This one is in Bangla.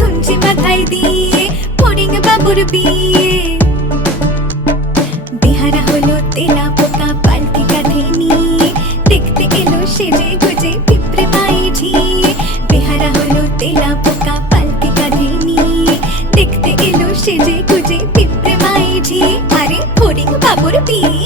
ধুমছে মাথায় দিয়ে ফড়িং বাবুর বিয়ে। বেহারা হলো তেলা পোকা পালকি কাঁধে নিয়ে, দেখতে এলো সেজে গুজে পিঁপড়ে পায়ে ঝিয়ে। বেহারা হলো তেলা পোকা পালকি কাঁধে নিয়ে, দেখতে এলো সেজে গুজে পিঁপড়ে পায়ে ঝিয়ে। আরে ফড়িং বাবুর বিয়ে।